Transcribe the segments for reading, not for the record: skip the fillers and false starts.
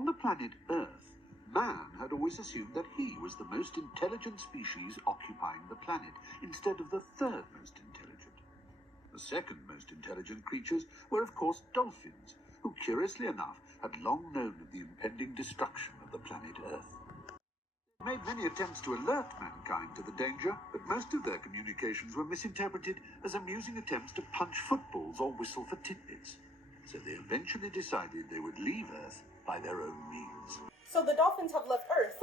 On the planet Earth, man had always assumed that he was the most intelligent species occupying the planet, instead of the third most intelligent. The second most intelligent creatures were, of course, dolphins, who, curiously enough, had long known of the impending destruction of the planet Earth. They made many attempts to alert mankind to the danger, but most of their communications were misinterpreted as amusing attempts to punch footballs or whistle for tidbits. So they eventually decided they would leave Earth by their own means. So the dolphins have left Earth.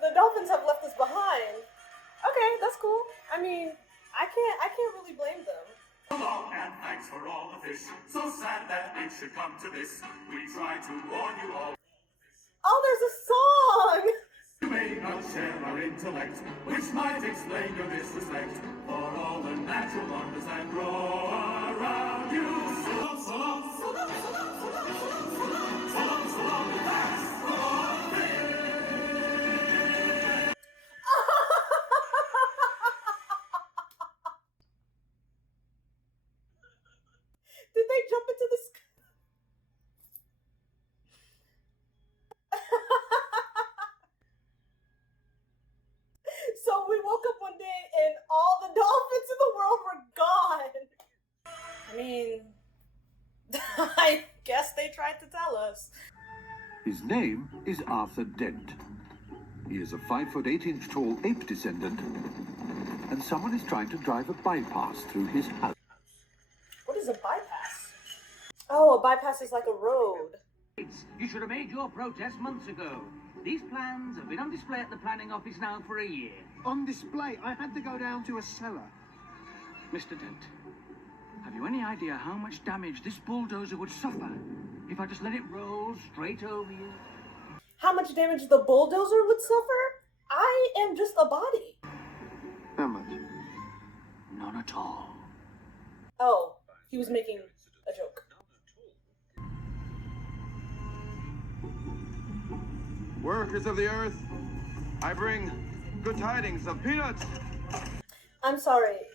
The dolphins have left us behind. Okay, that's cool. I mean, I can't really blame them. So long and thanks for all the fish. So sad that it should come to this. We try to warn you all. Oh, there's a song! You may not share our intellect, which might explain your disrespect for all the natural wonders that grow around you. So long, so long, so long, so long, so long, so long, so long, so long, so long, and thanks for all the fish. Did they jump into the sky? So we woke up one day and all the dolphins in the world were gone. I mean, I guess they tried to tell us. His name is Arthur Dent. He is a 5'8" tall ape descendant, and someone is trying to drive a bypass through his house. What is a bypass? Oh, a bypass is like a road. You should have made your protest months ago. These plans have been on display at the planning office now for a year. On display? I had to go down to a cellar. Mr. Dent, have you any idea how much damage this bulldozer would suffer if I just let it roll straight over you? How much damage the bulldozer would suffer? I am just a body. How much? None at all. Oh, he was making a joke. Workers of the earth, I bring good tidings of peanuts. I'm sorry.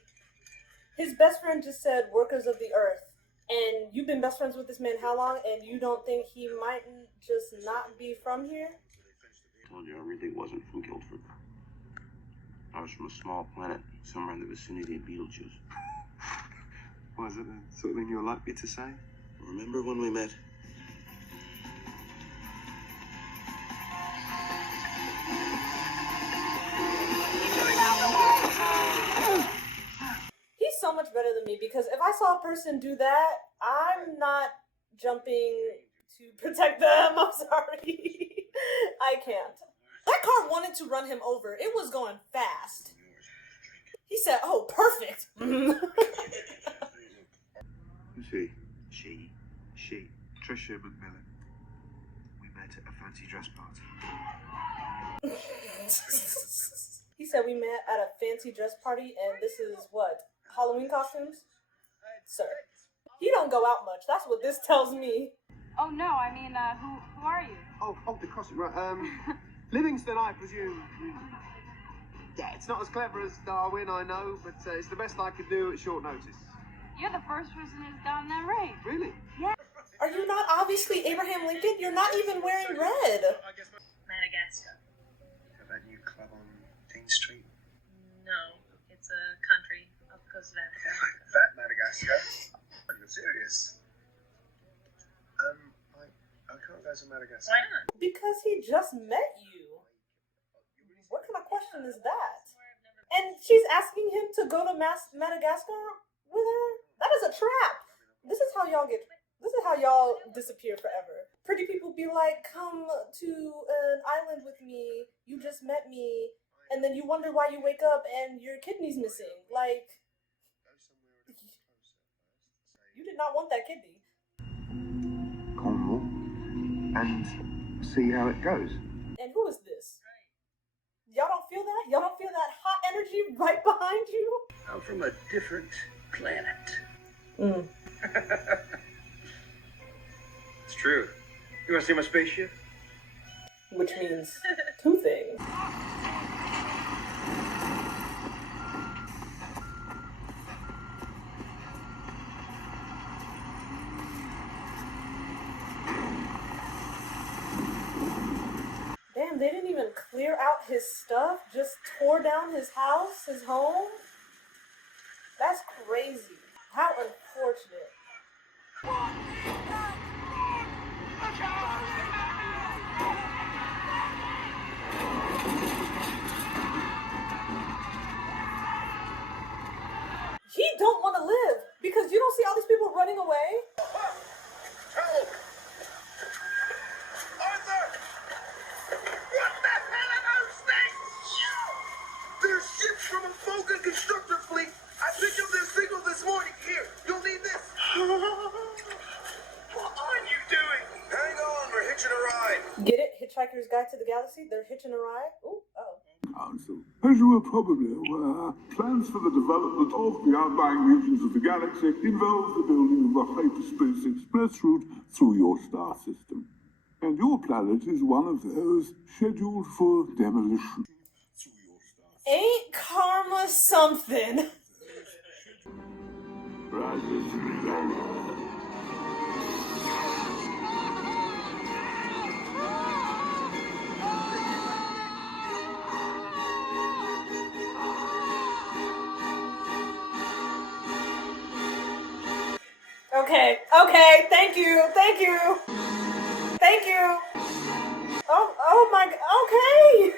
His best friend just said workers of the earth. And you've been best friends with this man how long? And you don't think he mightn't just not be from here? I told you I really wasn't from Guildford. I was from a small planet somewhere in the vicinity of Beetlejuice. Was it the sort of thing you're likely to say? Remember when we met? He's so much better than me because if I saw a person do that, I'm not jumping to protect them. I'm sorry. I can't. That car wanted to run him over. It was going fast. He said, "Oh, perfect." Who's he? She. Trisha McMillan. We met at a fancy dress party. He said we met at a fancy dress party and this is what? Halloween costumes? Sir. He don't go out much. That's what this tells me. Oh no, I mean, who are you? Oh, the costume, right. Livingston, I presume. Yeah, it's not as clever as Darwin, I know, but it's the best I could do at short notice. You're the first person who's gotten that right. Really? Yeah. Are you not obviously Abraham Lincoln? You're not even wearing red. Madagascar. Have that new club on Dean Street? No, it's a country off the coast of Africa. That Madagascar? Are you serious? I can't go to Madagascar. Why not? Because he just met you. What kind of question is that? And she's asking him to go to Madagascar with her? That is a trap. This is how y'all disappear forever. Pretty people be like, come to an island with me. You just met me. And then you wonder why you wake up and your kidney's missing. Like, you did not want that kidney. Cornwall. And see how it goes. And who is this? Y'all don't feel that? Y'all don't feel that hot energy right behind you? I'm from a different planet. It's true. You want to see my spaceship? Which means two things. his stuff, just tore down his house, his home. That's crazy. How unfortunate. He don't want to live because you don't see all these people running away. Help! Arthur! What the hell are those things? They're ships from a Vulcan constructor fleet. I picked up their signal this morning. Here, you'll need this. What are you doing? Hang on, we're hitching a ride. Get it? Hitchhiker's Guide to the Galaxy? They're hitching a ride? Ooh, oh. Council. As you are probably aware, plans for the development of the outlying regions of the galaxy involve the building of a hyperspace express route through your star system. And your planet is one of those scheduled for demolition. Ain't karma something? Okay, thank you. Oh my, okay.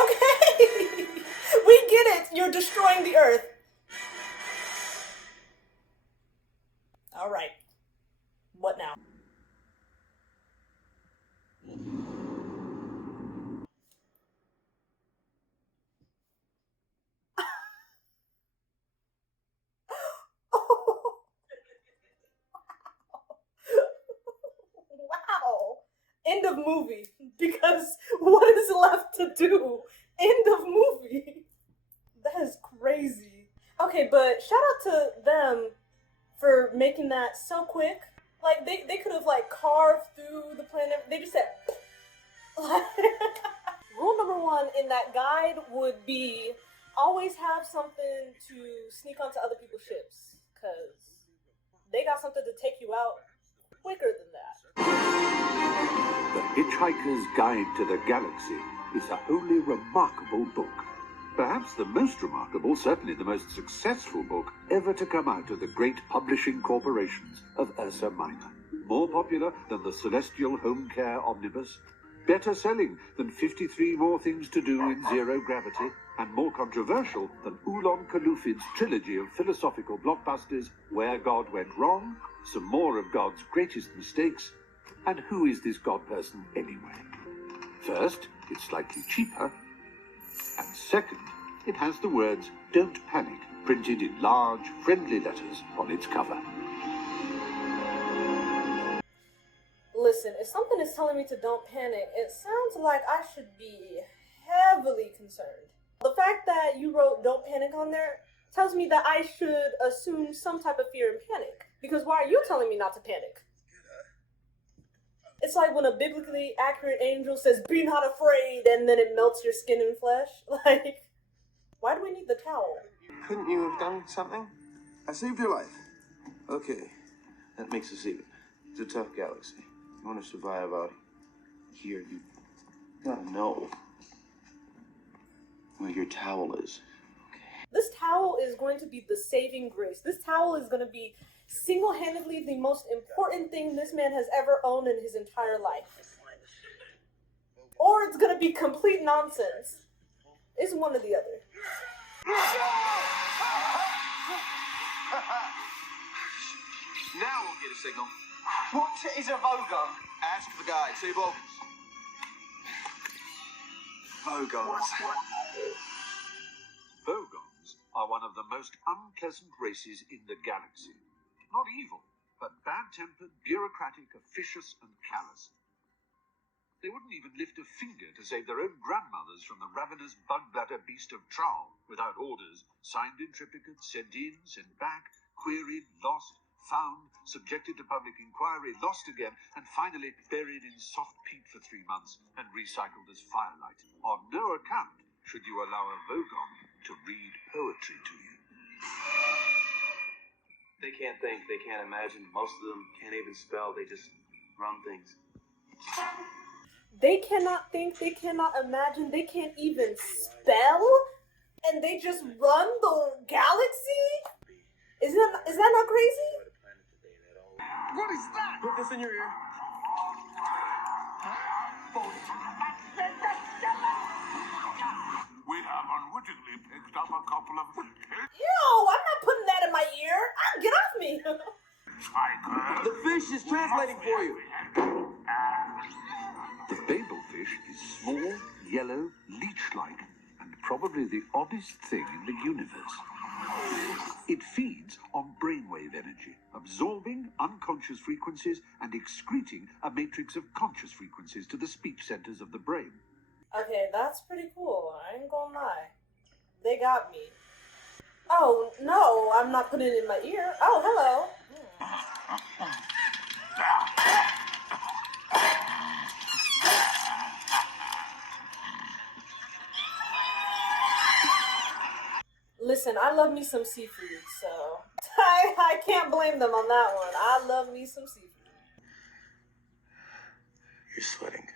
Okay, we get it. You're destroying the Earth. All right. What now? Wow. End of movie. Because what is left to do? End of movie. That is crazy. Okay, but shout out to them for making that so quick. Like, they could have, like, carved through the planet. They just said... Rule number 1 in that guide would be always have something to sneak onto other people's ships. Because they got something to take you out quicker than that. The Hitchhiker's Guide to the Galaxy is a wholly remarkable book. Perhaps the most remarkable, certainly the most successful book ever to come out of the great publishing corporations of Ursa Minor. More popular than the Celestial Home Care Omnibus, better selling than 53 More Things to Do in Zero Gravity, and more controversial than Oolong Kalufid's trilogy of philosophical blockbusters Where God Went Wrong, Some More of God's Greatest Mistakes, and Who Is This God Person Anyway? First, it's slightly cheaper, and second, it has the words "Don't Panic" printed in large, friendly letters on its cover. Listen, if something is telling me to don't panic, it sounds like I should be heavily concerned. The fact that you wrote "don't panic" on there tells me that I should assume some type of fear and panic. Because why are you telling me not to panic? It's like when a biblically accurate angel says, "Be not afraid," and then it melts your skin and flesh. Like, why do we need the towel? Couldn't you have done something? I saved your life. Okay, that makes us even. It's a tough galaxy. You want to survive out here, you gotta know where your towel is. Okay. This towel is going to be the saving grace. This towel is going to be single-handedly the most important thing this man has ever owned in his entire life. Or it's going to be complete nonsense. It's one or the other. Now we'll get a signal. What is a Vogon? Ask the guide. Say Vogons. Vogons. Vogons are one of the most unpleasant races in the galaxy. Not evil, but bad-tempered, bureaucratic, officious, and callous. They wouldn't even lift a finger to save their own grandmothers from the ravenous bug-bladder beast of Traal without orders, signed in triplicate, sent in, sent back, queried, lost, found, subjected to public inquiry, lost again, and finally buried in soft peat for 3 months and recycled as firelight. On no account should you allow a Vogon to read poetry to you. They can't think, they can't imagine. Most of them can't even spell, they just run things. They cannot think, they cannot imagine, they can't even spell, and they just run the galaxy? Is that not crazy? What is that? Put this in your ear. We have unwittingly picked up a couple of Yo, I'm not putting that in my ear. Get off me. Hitchhiker. The fish is translating for you. The babelfish is small, yellow, leech-like, and probably the oddest thing in the universe. It feeds on brainwave energy, absorbing unconscious frequencies and excreting a matrix of conscious frequencies to the speech centers of the brain. Okay, that's pretty cool. I ain't gonna lie. They got me. Oh, no, I'm not putting it in my ear. Oh, hello. Listen, I love me some seafood, so I can't blame them on that one. I love me some seafood. You're sweating.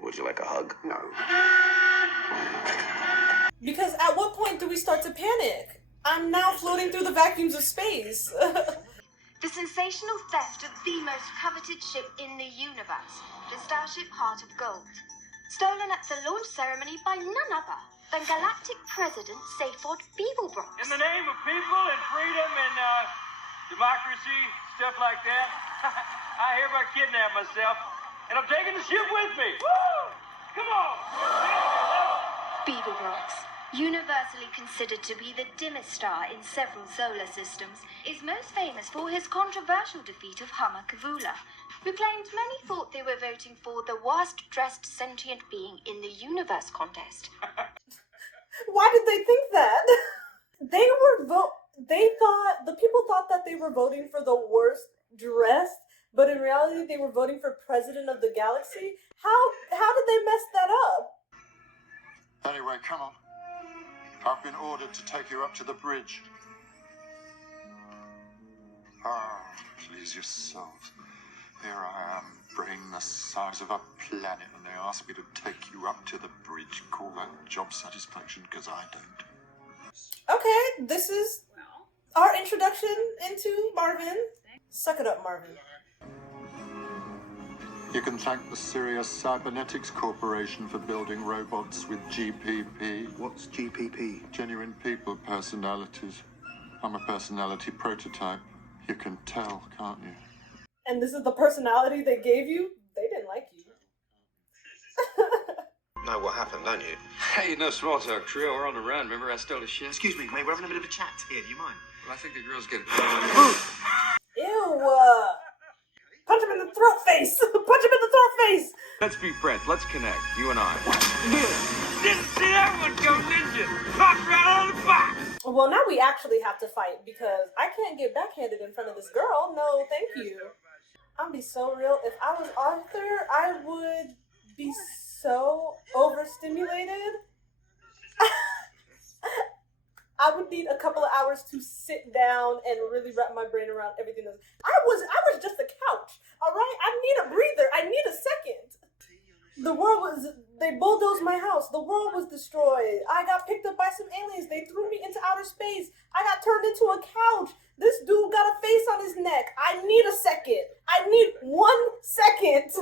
Would you like a hug? No. Because at what point do we start to panic? I'm now floating through the vacuums of space. The sensational theft of the most coveted ship in the universe, the Starship Heart of Gold. Stolen at the launch ceremony by none other than Galactic President Seyford Beeblebrox. In the name of people and freedom and democracy, stuff like that, I hereby kidnap myself, and I'm taking the ship with me. Woo! Come on! Beeblebrox, universally considered to be the dimmest star in several solar systems, is most famous for his controversial defeat of Hummer Kavula, who claimed many thought they were voting for the worst-dressed sentient being in the universe contest. Why did they think that? The people thought that they were voting for the worst dressed, but in reality they were voting for president of the galaxy. How did they mess that up? Anyway, come on. I've been ordered to take you up to the bridge. Ah, please yourselves. Here I am, brain the size of a planet, and they ask me to take you up to the bridge. Call that job satisfaction, because I don't. Okay, this is our introduction into Marvin. Suck it up, Marvin. You can thank the Sirius Cybernetics Corporation for building robots with GPP. What's GPP? Genuine people personalities. I'm a personality prototype. You can tell, can't you? And this is the personality they gave you? They didn't like you. Know what happened, don't you? Hey, no small talk, trio. We're on the run. Remember I stole a shit? Excuse me, mate, we're having a bit of a chat here. Do you mind? Well, I think the girls get... Ew. Punch him in the throat face. Punch him in the throat face. Let's be friends. Let's connect. You and I. Didn't see that one come, did you? Knocked right out of the box. Well, now we actually have to fight because I can't get backhanded in front of this girl. No, thank you. I'll be so real. If I was Arthur, I would be so overstimulated. I would need a couple of hours to sit down and really wrap my brain around everything. I was just a couch, all right? I need a breather. I need a second. They bulldozed my house. The world was destroyed. I got picked up by some aliens. They threw me into outer space. I got turned into a couch. This dude got a face on his neck. I need a second. I need 1 second.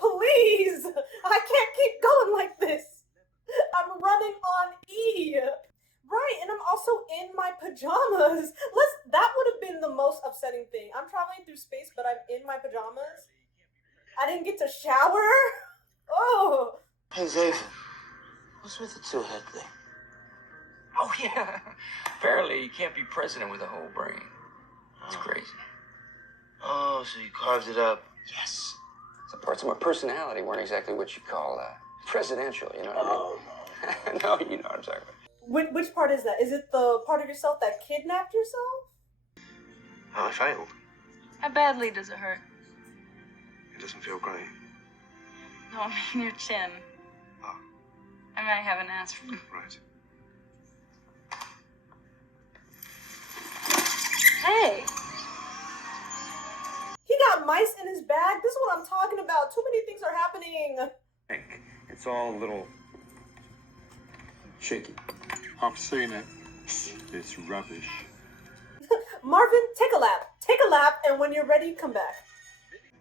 Please. I can't keep going like this. I'm running on E. Right, and I'm also in my pajamas. That would have been the most upsetting thing. I'm traveling through space, but I'm in my pajamas. I didn't get to shower. Oh. Hey, Xavier. What's with the two-head thing? Oh, yeah. Apparently, you can't be president with a whole brain. It's crazy. Oh, so you carved it up. Yes. Some parts of my personality weren't exactly what you call presidential, you know what I mean? No, you know what I'm talking about. Which part is that? Is it the part of yourself that kidnapped yourself? I failed. How badly does it hurt? It doesn't feel great. No, I mean your chin. Oh. I might have an aspirin. Right. Hey! He got mice in his bag? This is what I'm talking about. Too many things are happening. It's all a little shaky. I've seen it. It's rubbish. Marvin, take a lap. Take a lap, and when you're ready, come back.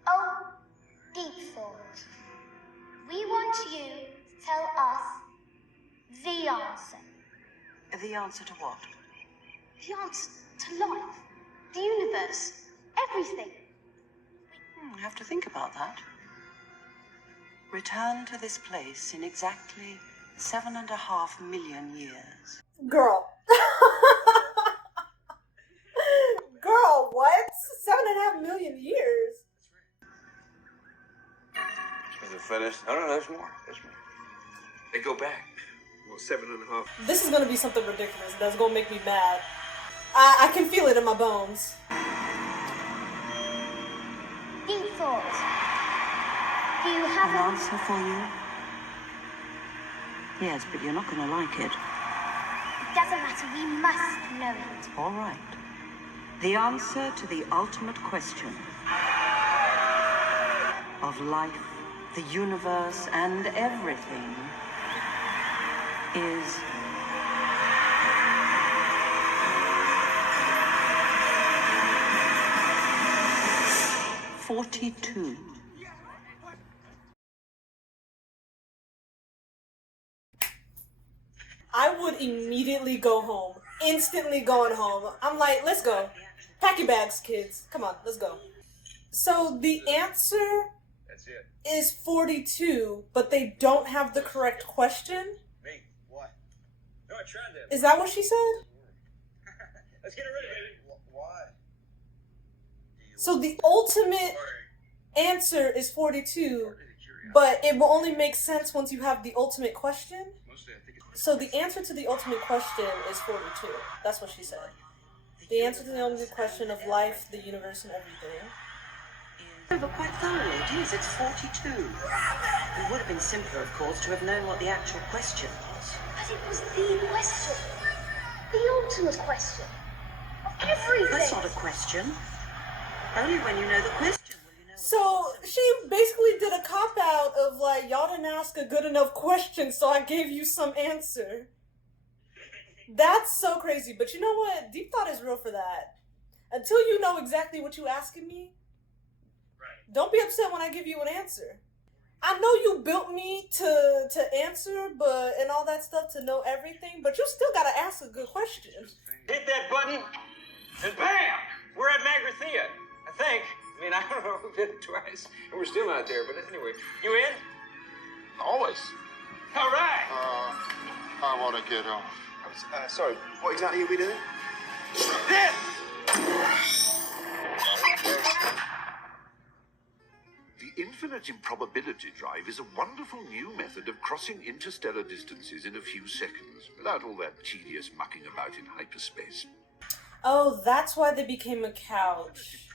Oh, deep thought. We want you to tell us the answer. The answer to what? The answer to life, the universe, everything. I have to think about that. Return to this place in exactly 7.5 million years. Girl. Girl, what? 7.5 million years? Is it finished? No, there's more. There's more. They go back. Well, 7.5. This is gonna be something ridiculous that's gonna make me mad. I can feel it in my bones. Deep thought. Do you have An answer for you? Yes, but you're not going to like it. It doesn't matter, we must know it. All right. The answer to the ultimate question of life, the universe, and everything is... "42. I would immediately go home. Instantly going home. I'm like, let's go. Pack your bags, kids. Come on, let's go. So the answer is 42, but they don't have the correct question? Me? What? No, I tried that. Is that what she said? Let's get it ready, baby. Why? So the ultimate answer is 42, but it will only make sense once you have the ultimate question? So the answer to the ultimate question is 42. That's what she said. The answer to the ultimate question of life, the universe, and everything. Over quite thoroughly, it is. It's 42. It would have been simpler, of course, to have known what the actual question was. But it was the question. The ultimate question. Of everything. That's not a question. Only when you know the question. So she basically did a cop-out of like, y'all didn't ask a good enough question, so I gave you some answer. That's so crazy. But you know what? Deep thought is real for that. Until you know exactly what you asking me, don't be upset when I give you an answer. I know you built me to answer, but and all that stuff to know everything, but you still gotta ask a good question. Hit that button, and bam! We're at Magrathea, I think. I mean, I don't know, we've hit it twice, and we're still not there, but anyway. You in? Always. All right! I want to get off. Sorry, what exactly are we doing? This! The infinite improbability drive is a wonderful new method of crossing interstellar distances in a few seconds, without all that tedious mucking about in hyperspace. Oh, that's why they became a couch.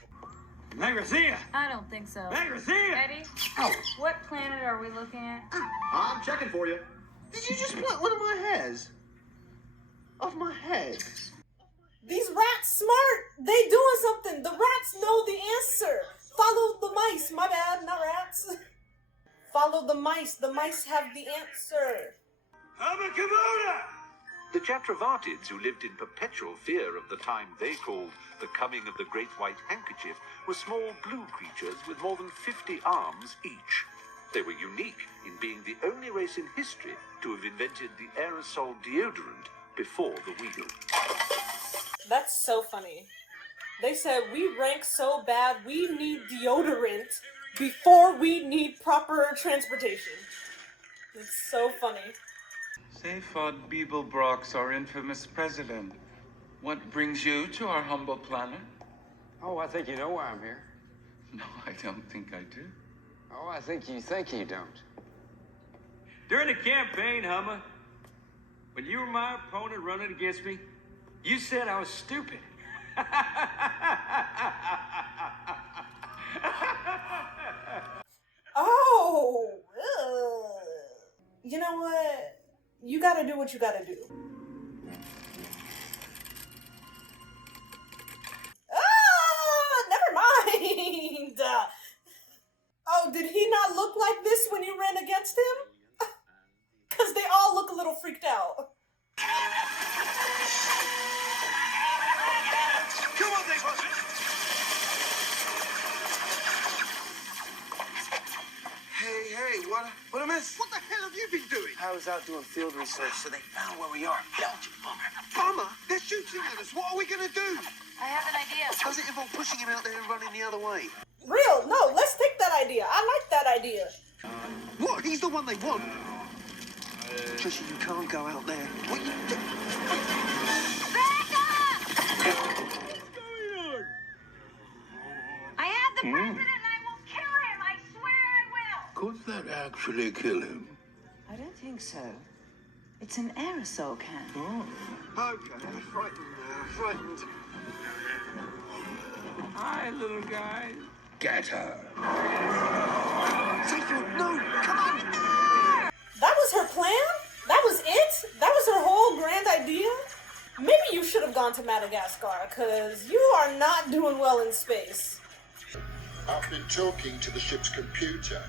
Magrathea! I don't think so. Magrathea! Eddie, what planet are we looking at? I'm checking for you. Did you just pluck one of my hairs? Off my head? These rats smart. They doing something. The rats know the answer. Follow the mice. My bad, not rats. Follow the mice. The mice have the answer. Hamakavuna! The Chatravatids, who lived in perpetual fear of the time they called the coming of the Great White Handkerchief, were small blue creatures with more than 50 arms each. They were unique in being the only race in history to have invented the aerosol deodorant before the wheel. That's so funny. They said, we rank so bad, we need deodorant before we need proper transportation. It's so funny. Seyfod Beeblebrox, our infamous president. What brings you to our humble planet? Oh, I think you know why I'm here. No, I don't think I do. Oh, I think you don't. During the campaign, Hummer, when you were my opponent running against me, you said I was stupid. Oh, you know what? You gotta do what you gotta do. out. Come on, these horses! Hey, what a miss? What the hell have you been doing? I was out doing field research, so they found where we are. Belgian bummer. Bummer? They're shooting at us. What are we gonna do? I have an idea. Does it involve pushing him out there and running the other way? Real, no, let's take that idea. I like that idea. What? He's the one they want. Trisha, you can't go out there. What you do? I have the president and I will kill him. I swear I will. Could that actually kill him? I don't think so. It's an aerosol can. Oh. Okay, frightened. Hi, little guy. Get her. No, come on! That was her plan? That was it? That was her whole grand idea? Maybe you should have gone to Madagascar, because you are not doing well in space. I've been talking to the ship's computer.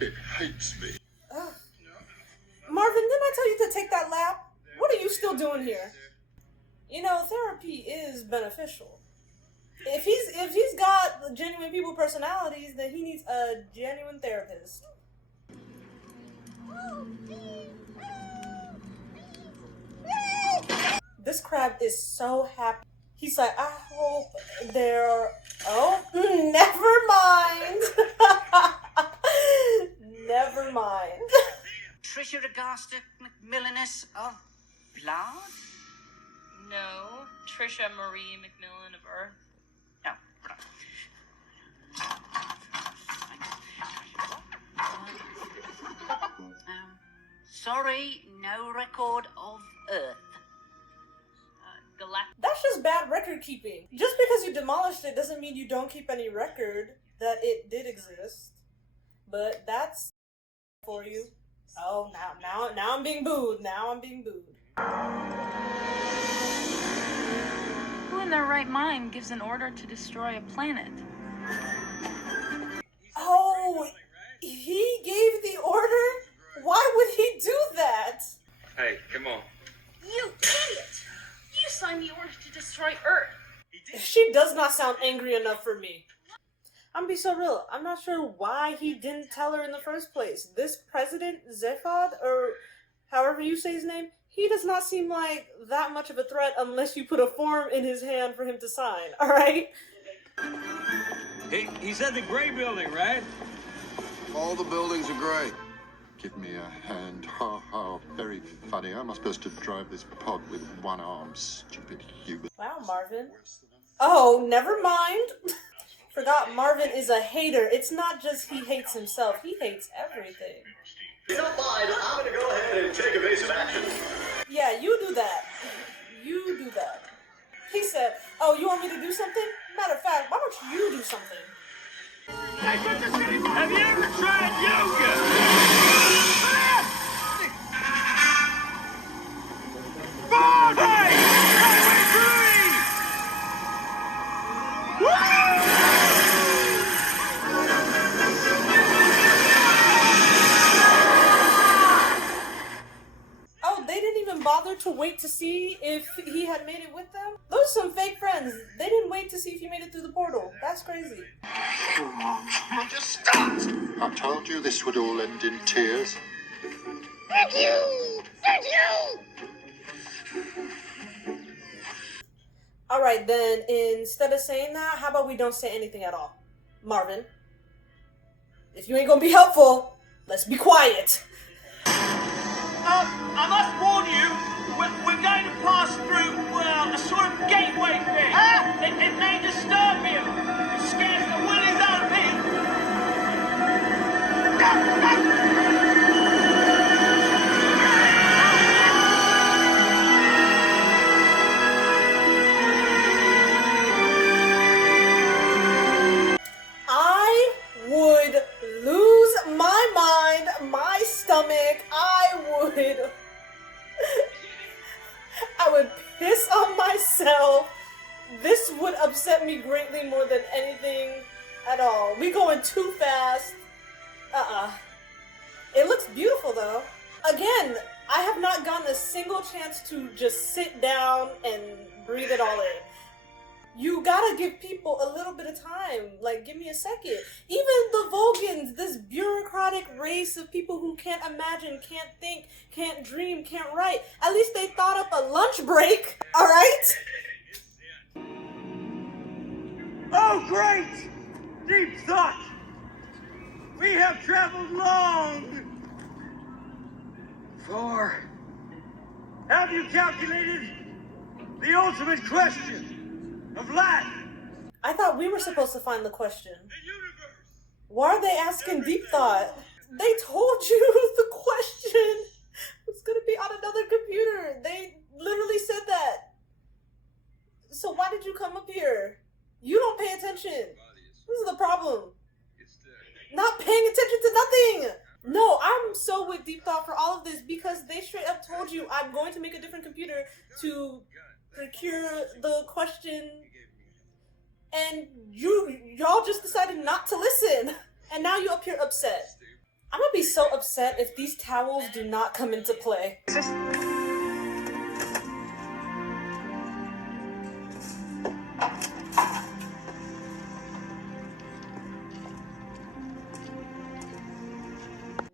It hates me. Ugh. Marvin, didn't I tell you to take that lap? What are you still doing here? You know, therapy is beneficial. If he's got genuine people personalities, then he needs a genuine therapist. This crab is so happy. He's like, I hope they're... Oh, never mind. Never mind. Trisha Augusta McMillaness of Blood? No, Trisha Marie McMillan of Earth. No, right. Sorry, no record of Earth. That's just bad record keeping. Just because you demolished it doesn't mean you don't keep any record that it did exist. But that's for you. Oh, now I'm being booed. Now I'm being booed. Who in their right mind gives an order to destroy a planet? Oh, he gave the order? Why would he do that? Hey, come on. You idiot! You signed the order to destroy Earth. She does not sound angry enough for me. I'm gonna be so real. I'm not sure why he didn't tell her in the first place. This President Zephod, or however you say his name, he does not seem like that much of a threat unless you put a form in his hand for him to sign, alright? He's at the gray building, right? All the buildings are grey. Give me a hand. Ha ha. Very funny. How am I supposed to drive this pod with one arm, stupid human? Wow, Marvin. Oh, never mind. Forgot Marvin is a hater. It's not just he hates himself. He hates everything. If you don't mind, I'm going to go ahead and take evasive action. Yeah, you do that. You do that. He said, oh, you want me to do something? Matter of fact, why don't you do something? Have you ever tried yoga? Oh, they didn't even bother to wait to see if he had made it with them? Those are some fake friends. They didn't wait to see if he made it through the portal. That's crazy. Come on, just start! I told you this would all end in tears. Thank you! Thank you! Alright, then, instead of saying that, how about we don't say anything at all? Marvin, if you ain't gonna be helpful, let's be quiet. I must warn you, we're going to pass through, well, a sort of gateway thing. It may disturb him. It scares the willies out of me. I would lose my mind, my stomach, I would piss on myself. This would upset me greatly more than anything at all. We going too fast. It looks beautiful though. Again, I have not gotten a single chance to just sit down and breathe it all in. You gotta give people a little bit of time. Like, give me a second. Even the Vulcans, this bureaucratic race of people who can't imagine, can't think, can't dream, can't write. At least they thought up a lunch break, alright? Oh, great! Deep thought! We have traveled long! Four. Have you calculated the ultimate question of life? I thought we were supposed to find the question. Why are they asking deep thought? They told you the question was gonna be on another computer. They literally said that. So why did you come up here? You don't pay attention. This is the problem. Not paying attention to nothing. No, I'm so with deep thought for all of this because they straight up told you I'm going to make a different computer to procure the question, and y'all just decided not to listen, and now you up here upset. I'm gonna be so upset if these towels do not come into play.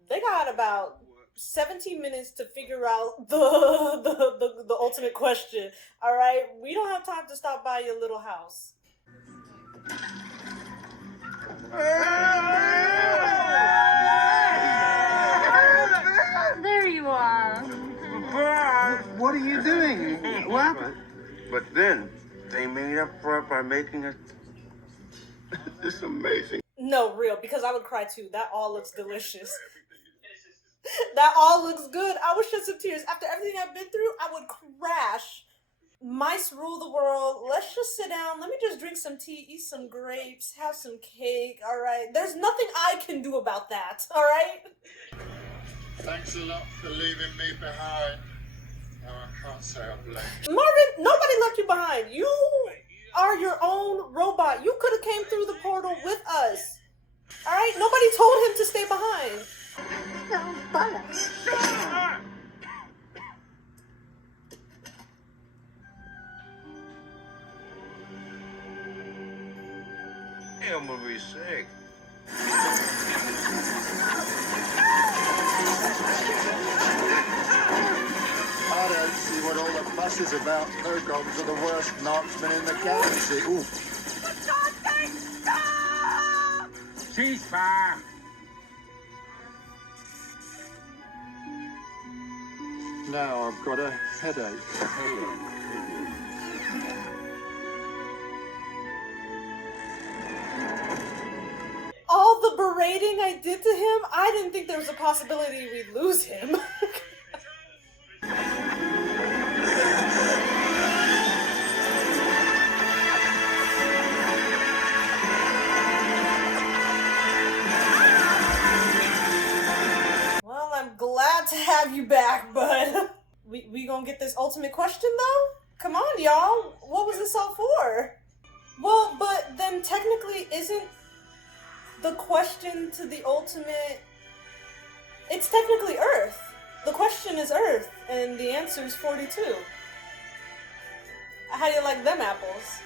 They got about 17 minutes to figure out the ultimate question. All right, we don't have time to stop by your little house. There you are. What are you doing? What happened? But then they made up for it by making it. It's amazing. No, real, because I would cry too. That all looks delicious. That all looks good. I would shed some tears. After everything I've been through, I would crash. Mice rule the world. Let's just sit down. Let me just drink some tea, eat some grapes, have some cake, alright? There's nothing I can do about that, alright? Thanks a lot for leaving me behind. No, I can't say I blame you. Marvin, nobody left you behind. You are your own robot. You could have came through the portal with us. Alright? Nobody told him to stay behind. Oh, bollocks. I'm gonna be sick. I don't see what all the fuss is about. Pogoms are the worst marksmen in the galaxy. Ooh. Ceasefire! Now I've got a headache. All the berating I did to him, I didn't think there was a possibility we'd lose him. Well, I'm glad to have you back, bud. We gonna get this ultimate question, though? Come on, y'all. What was this all for? Well, but then technically isn't the question to the ultimate... It's technically Earth. The question is Earth, and the answer is 42. How do you like them apples?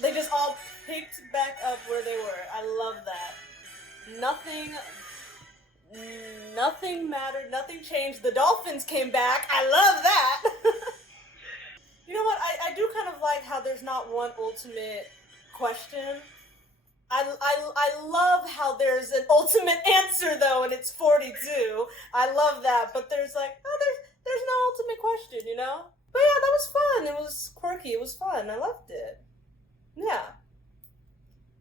They just all picked back up where they were. I love that. Nothing mattered, nothing changed. The dolphins came back. I love that. You know what? I do kind of like how there's not one ultimate question. I love how there's an ultimate answer though, and it's 42. I love that, but there's like, oh, there's no ultimate question, you know? But yeah, that was fun. It was quirky. It was fun. I loved it. Yeah.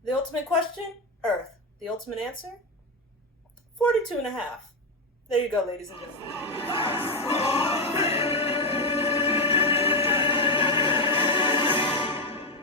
The ultimate question? Earth. The ultimate answer? 42 and a half. There you go, ladies and gentlemen.